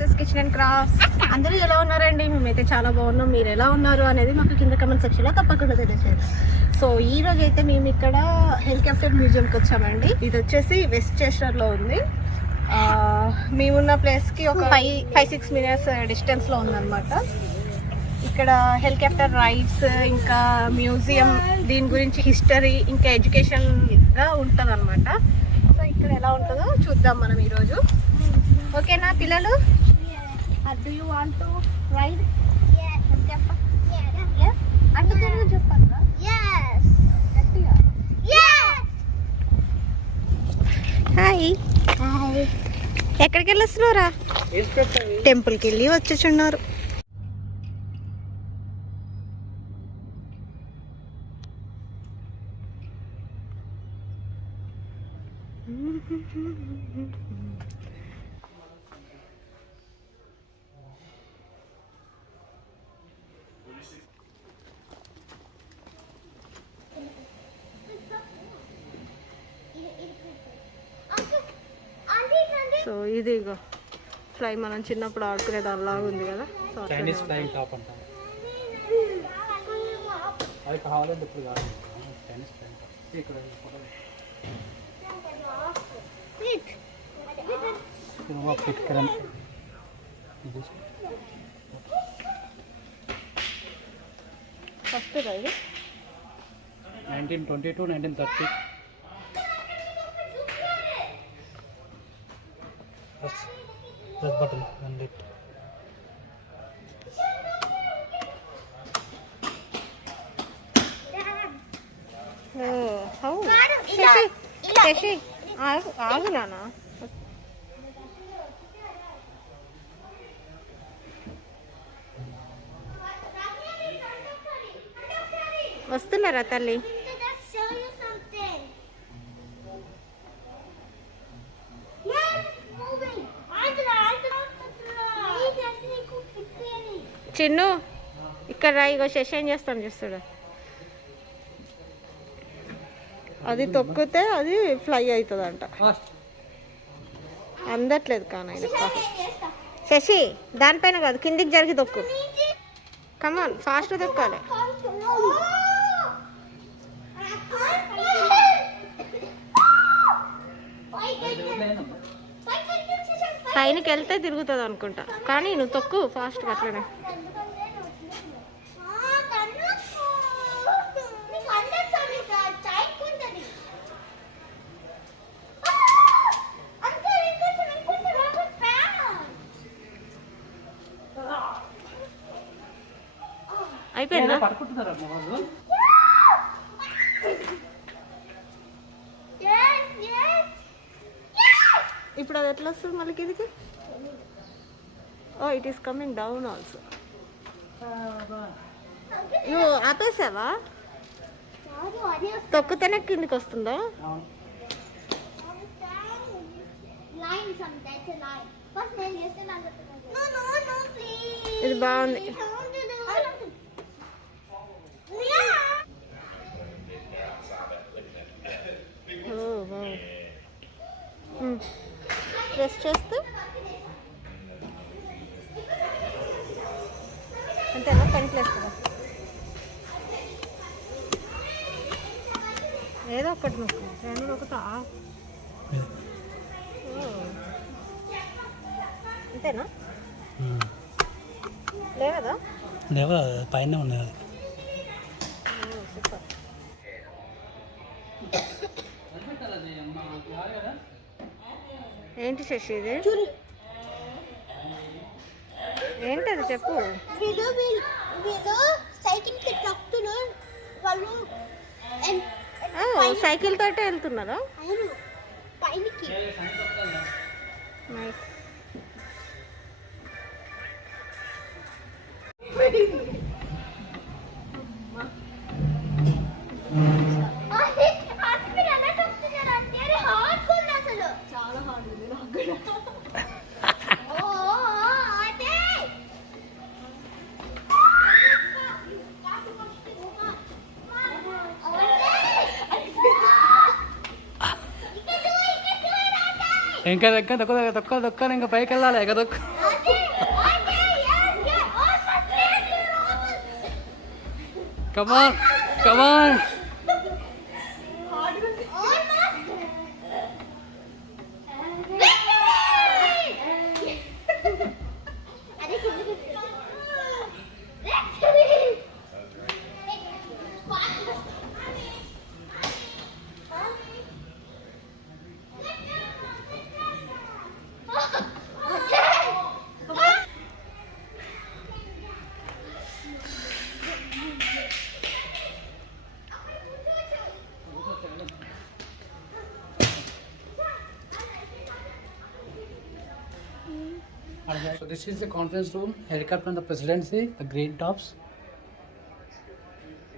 SS kitchen and crafts. అందరూ ఎలా ఉన్నారండి? మేమైతే చాలా బాగున్నాం. మీరు ఎలా ఉన్నారు అనేది మాకు కింద కమెంట్ సెక్షన్లో తప్పకుండా తెలియజేయండి. సో ఈ రోజు అయితే మేము ఇక్కడ హెలికాప్టర్ మ్యూజియంకి వచ్చామండి. ఇది వచ్చేసి వెస్ట్ చెస్టర్లో ఉంది. మేమున్న ప్లేస్కి ఒక 5-6 మినిట్స్ డిస్టెన్స్లో ఉందన్నమాట. ఇక్కడ హెలికాప్టర్ రైడ్స్, ఇంకా మ్యూజియం, దీని గురించి హిస్టరీ, ఇంకా ఎడ్యుకేషన్గా ఉంటుంది అనమాట. సో ఇక్కడ ఎలా ఉంటుందో చూద్దాం మనం ఈరోజు. ఓకేనా పిల్లలు? Do you want to ride helicopter? అంటే తెలుగు చెప్పాలా? Hi hi. ఎక్కడికి వెళ్ళొస్తున్నారా? టెంపుల్కి వెళ్ళి వచ్చేచున్నారు. సో ఇది ఇగో ఫ్లై, మనం చిన్నప్పుడు ఆడుకునే దానిలాగా ఉంది కదా. చైనీస్ ఫ్లైయింగ్ టాప్ అంట. అది కావాలంటే ఇప్పుడు కాదు. చైనీస్ ఫ్లైయింగ్ టాప్ ఇక్కడ ఫిట్ కరెంట్ ఫస్ట్ ఇది 1922 1930. Press button and it. How? Shashi, ఆగు నాన్న. వస్తున్నారా తల్లి? చిన్ను ఇక్కడ ఇగో శశి ఏం చేస్తాను చూస్తాడు. అది తొక్కితే అది ఫ్లై అవుతుందంట. అందట్లేదు కానీ శశి దానిపైన కాదు, కిందికి జరిగి తొక్కు. కమాన్ ఫాస్ట్ తొక్కాలి. పైనకి వెళ్తే తిరుగుతుంది అనుకుంటా, కానీ నువ్వు తొక్కు ఫాస్ట్గా అట్లనే. అయిపోయిందా? ఇప్పుడు అది ఎట్లా వస్తుంది మళ్ళీ కిందికి? Oh it is coming down also. నువ్వు ఆపేసావా? తొక్కుతేనే కిందికి వస్తుందా? ఇది బాగుంది. ప్రెస్ చేస్తే అంతేనా? పెంట్లేస్తుందా? ఏదో ఒకటి నొక్కు, రెండు నొక్కుతా. అంతేనా? లేదా లేవా? పైన ఉన్నది. సూపర్. ఏంటి శశి ఇది? ఏంటది చెప్పు. సైకిల్ తోటే వెళ్తున్నారా? నైస్. చాలా హార్డ్ ఉంది నాకు కూడా. ఇంకా దొక్క దొక్క దొక్క దొక్క ఇంకా పైకి వెళ్ళాలి. ఎగదొక్క Come on, come on. So this is the conference room, helicopter and the presidency, the green tops.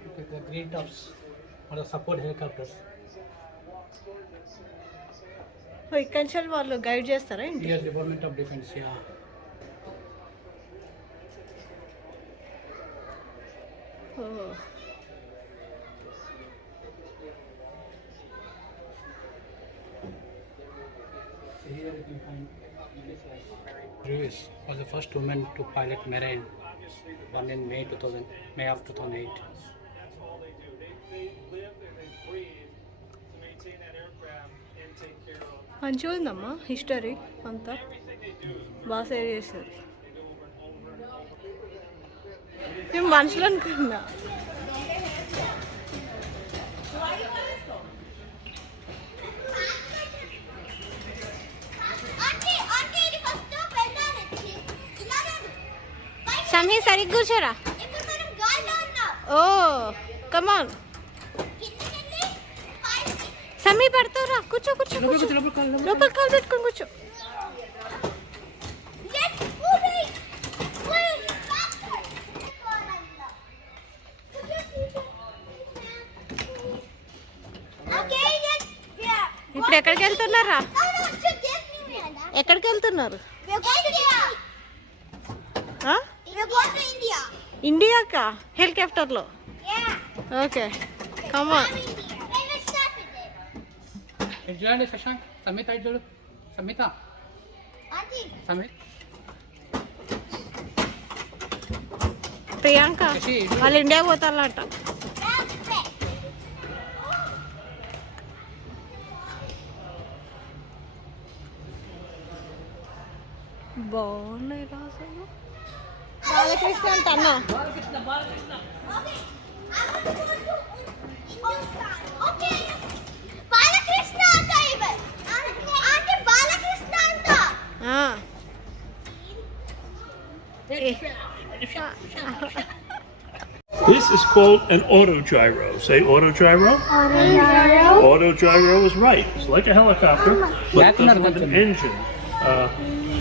Okay, the green tops are the support helicopters. ఇక్కడ నుంచి వాళ్ళు గైడ్ చేస్తారా ఏంటి? Here, Department of Defense, yeah. Oh. Here you can find Lewis was the first woman to pilot Marine, born in May of 2008. మంచిగా ఉందమ్మా హిస్టరీ అంతా బాగా సేవ్ చేశారు. మేము మనుషులు అనుకున్నా. సమీ సరిగ్గా కూర్చోరా. ఓ కమాన్ సమీ పడతావురా. కూర్చో కూర్చో లోపల కాలు పెట్టుకొని కూర్చో. ఇప్పుడు ఎక్కడికి వెళ్తున్నారా? ఎక్కడికి వెళ్తున్నారు? ఇండియాకా హెలికాప్టర్లో? Okay come on. చూడండి శశాంక్, సమీత ఇటు చూడు. సమీత ప్రియాంక వాళ్ళు ఇండియాకి పోతారంట. బాగున్నాయి రాజు. బాలకృష్ణ అంట అన్న. This is called an autogyro. Say autogyro. Autogyro is right. It's like a helicopter, but it doesn't have an engine.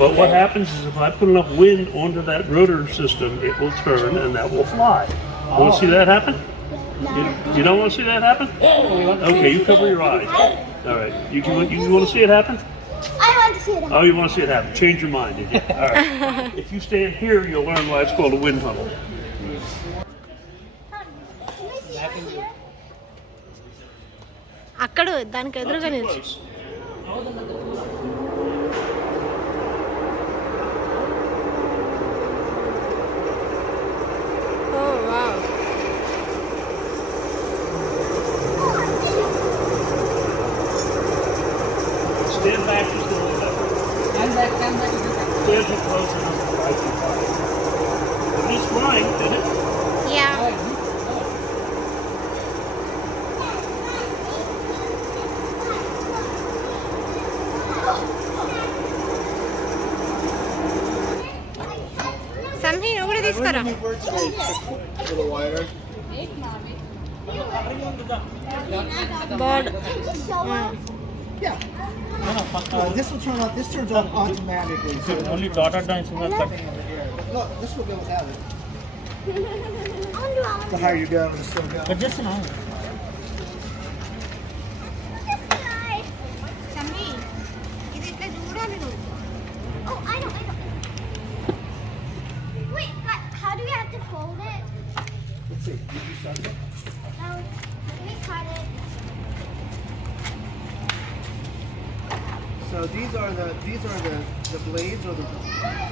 But what happens is if I put enough wind onto that rotor system, it will turn and that will fly. Want to see that happen? You don't want to see that happen? Okay, you cover your eyes. All right. You want to see it happen? I want to see it happen. Oh, you want to see it happen? Change your mind, did you? All right. If you stand here, you'll learn why it's called a wind tunnel. అక్కడ దానికి ఎదురుగా నిల్చు. Stand back just a little bit. Stand back. Stand too close enough to fly too far. At least flying, did it? Yeah. Samhi నువ్వు కూడా తీసుకురా. Board. This will turn off. This turns off automatically. So Only dotted lines in that section. look, this will go without it. The higher you go, the slower you go. But just now. Samhi ఇది ఇట్లా చూడాలి నువ్వు. Oh, I know. Wait, but how do we have to fold it? Let's see. You start it. Let me cut it. So these are the blades or the.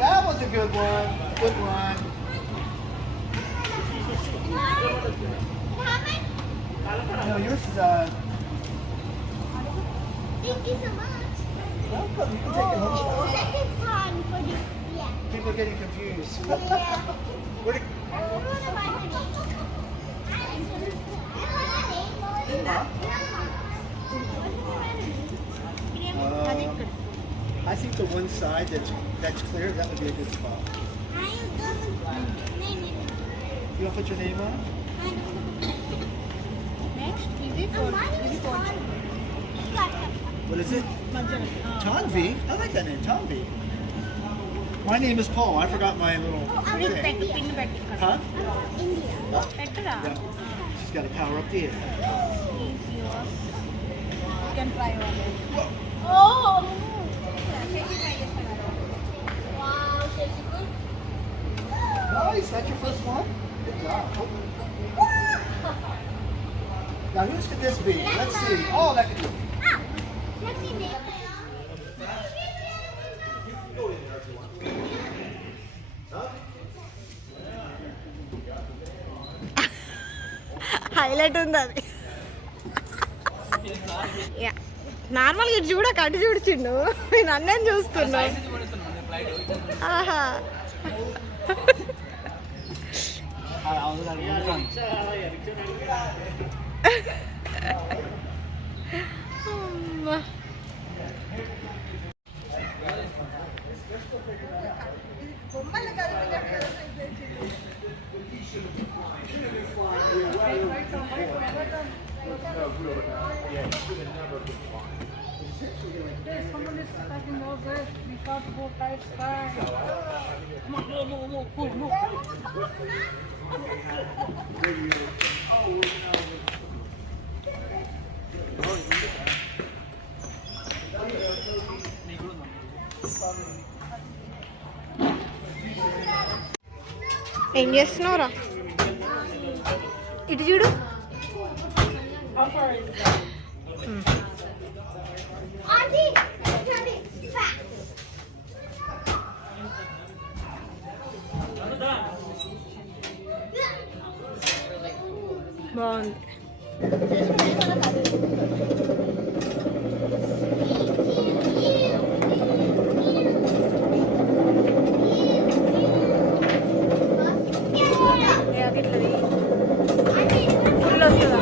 That was a good one. Good one. No, yours is Thank you so much. welcome. You can take it home. Second time for the yeah. People are getting confused. Yeah. Where did, What am I I think the one side that's clear, that would be a good spot. You want to put your name on? Next ఇది What is it? Tanvi. I like that name, Tanvi. My name is Paul. I forgot my little thing. Pin పెట్టి ఇక్కడ Huh? పెట్టరా Yeah. She's got to power up the air. Can try Nice. That's your first one? Good job. Now, whose could this be? Let's see. Oh, that could be. Highlight ఉంది అది నార్మల్గా ఇటు చూడ కట్టు చూడిచిండు నేను అన్నేం చూస్తున్నా ఆహా అమ్మా. ఏం చేస్తున్నావురా ఇటు చూడు బాగుంది ఫుల్ వస్తుందా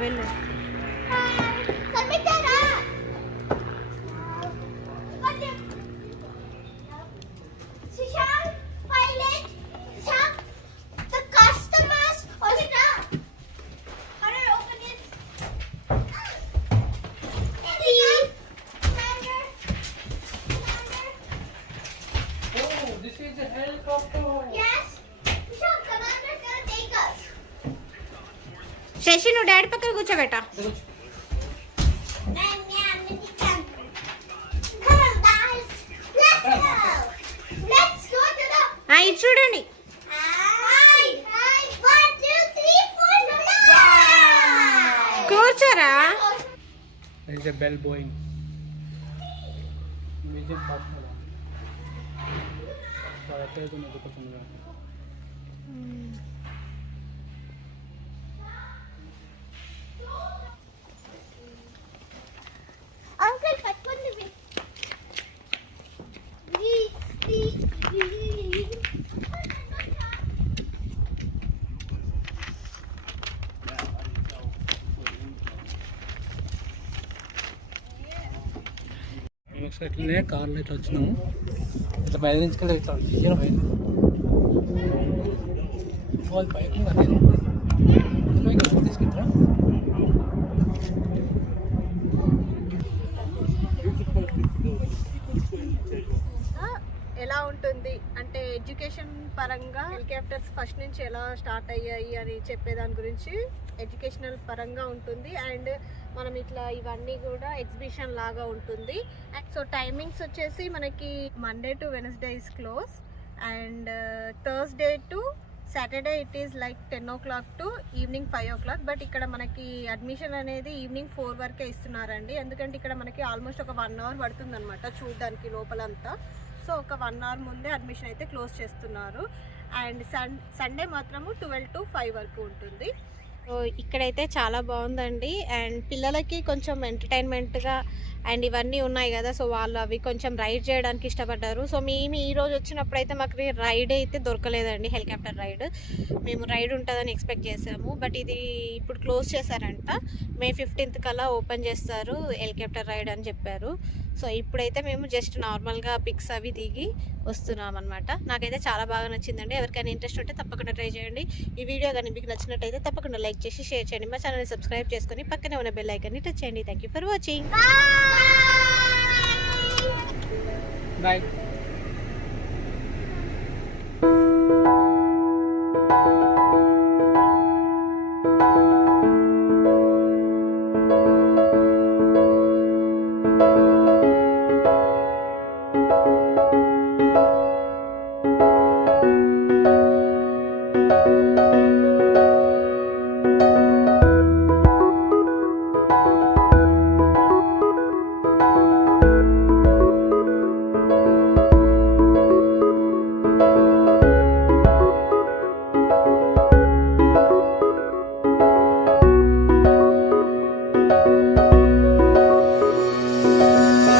వెళ్ళు శశి నువ్వు డాడీ పక్కన కూర్చోబెట్ట ఇది చూడండి కూర్చోరా There is a bell bowing. Music box. Uncle, పట్టుకోండి. మేము ఒకసారి ఇట్లనే కార్లో ఇట్లా వచ్చినాము ఇట్లా బయట నుంచి ఇట్లా తీసిన బయట వాళ్ళు బయట తీసుకెళ్తారా ఎలా ఉంటుంది అంటే ఎడ్యుకేషన్ పరంగా పరంగా హెలికాప్టర్స్ ఫస్ట్ నుంచి ఎలా స్టార్ట్ అయ్యాయి అని చెప్పేదాని గురించి ఎడ్యుకేషనల్ పరంగా ఉంటుంది. అండ్ మనం ఇట్లా ఇవన్నీ కూడా ఎగ్జిబిషన్ లాగా ఉంటుంది. సో టైమింగ్స్ వచ్చేసి మనకి Monday to Wednesday is close and Thursday to Saturday it is like 10 o'clock to evening 5 o'clock. But ఇక్కడ మనకి అడ్మిషన్ అనేది ఈవినింగ్ 4 వరకే ఇస్తున్నారండి. ఎందుకంటే ఇక్కడ మనకి ఆల్మోస్ట్ ఒక 1 hour పడుతుంది అనమాట చూడడానికి లోపలంతా. సో ఒక 1 hour ముందే అడ్మిషన్ అయితే క్లోజ్ చేస్తున్నారు. అండ్ సండే మాత్రము 12 to 5 వరకు ఉంటుంది. సో ఇక్కడైతే చాలా బాగుందండి. అండ్ పిల్లలకి కొంచెం ఎంటర్టైన్మెంట్గా అండ్ ఇవన్నీ ఉన్నాయి కదా, సో వాళ్ళు అవి కొంచెం రైడ్ చేయడానికి ఇష్టపడ్డారు. సో మేము ఈరోజు వచ్చినప్పుడు అయితే మాకు రైడ్ అయితే దొరకలేదండి, హెలికాప్టర్ రైడ్. మేము రైడ్ ఉంటుందని ఎక్స్పెక్ట్ చేసాము, బట్ ఇది ఇప్పుడు క్లోజ్ చేశారంట. May 15th కల్లా ఓపెన్ చేస్తారు హెలికాప్టర్ రైడ్ అని చెప్పారు. సో ఇప్పుడైతే మేము జస్ట్ నార్మల్గా పిక్స్ అవి దిగి వస్తున్నాం అనమాట. నాకైతే చాలా బాగా నచ్చిందండి. ఎవరికైనా ఇంట్రెస్ట్ ఉంటే తప్పకుండా ట్రై చేయండి. ఈ వీడియో కానీ మీకు నచ్చినట్టయితే తప్పకుండా లైక్ చేసి షేర్ చేయండి. మా ఛానల్ని సబ్స్క్రైబ్ చేసుకొని పక్కనే ఉన్న బెల్ ఐకాన్ని టచ్ చేయండి. Thank you for watching. Bye.